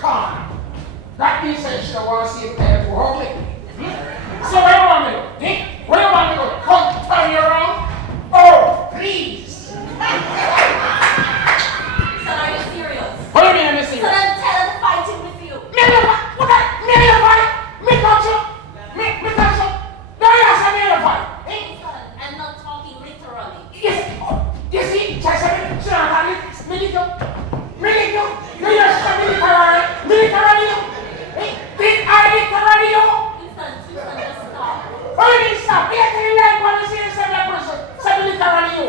corner. That means that she don't want to see a pair too ugly. So where you want me to go? Where you want me to go? Come turn you around? Oh, please. Son, are you serious? What do you mean I'm serious? Son, I'm tired of fighting with you. Me fight? Me touch you? Me touch you? No, yes, I'm here to fight. Son, I'm not talking literally. Yes, you see, Chester, she not a military. Do you say military? Did I literally you? Listen, just stop. What do you mean stop? You can't like when you see the same person. Say military you.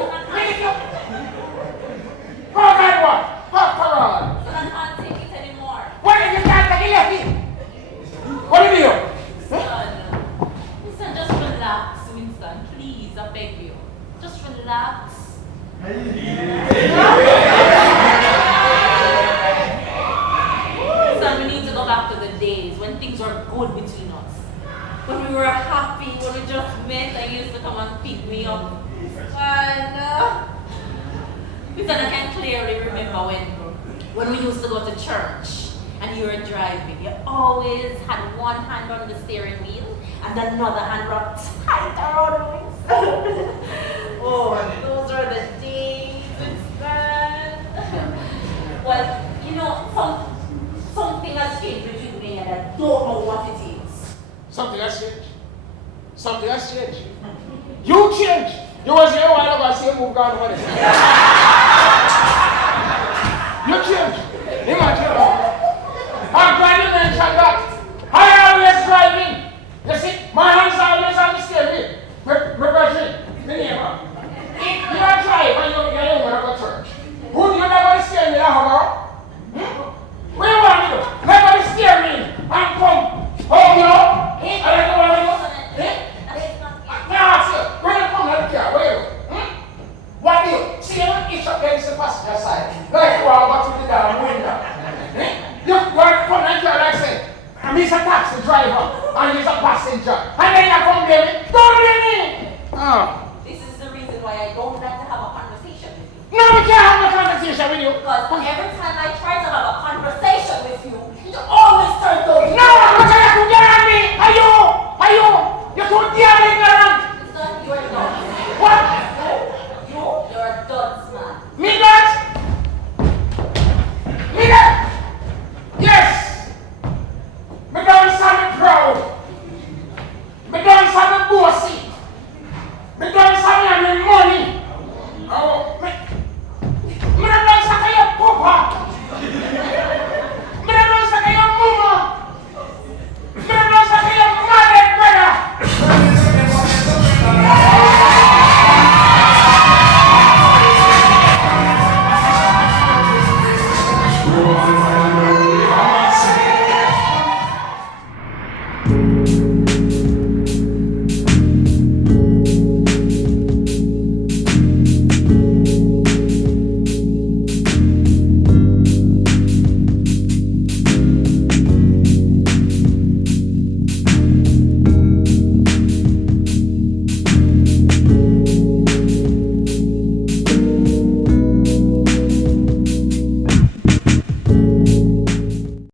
Oh, God, what? After all. Son, I can't take it anymore. What if you can't take it left in? What do you do? Listen, just relax, Winston. Please, I beg you. Just relax. Son, we need to go back to the days when things were good between us. When we were happy, when we just met and you used to come and pick me up. Listen, I can clearly remember when we used to go to church and you were driving. You always had one hand on the steering wheel and another hand wrapped tight around the wings. Oh, those are the days, Winston. Well, you know, something has changed between me and I don't know what it is. Something has changed. You changed. You was here a while ago, I see you move down over there. You changed. Imagine. I'm glad you mentioned that. I always driving. You see, my hands are always on the steering wheel. Reversion. Me neighbor. If you are driving and you get in when I go to church, who do you never the steering wheel? Where you want me to? Never the steering wheel. And come. Hold you up. I don't know where we go. When you come out of the car, where you go? What do you? See, each up against the passenger side. Like you are about to the damn window. You want to come out here like say, he's a taxi driver and he's a passenger. And then you come blame me. Don't blame me! Oh. This is the reason why I don't like to have a conversation with you. No, we can't have a conversation with you. Because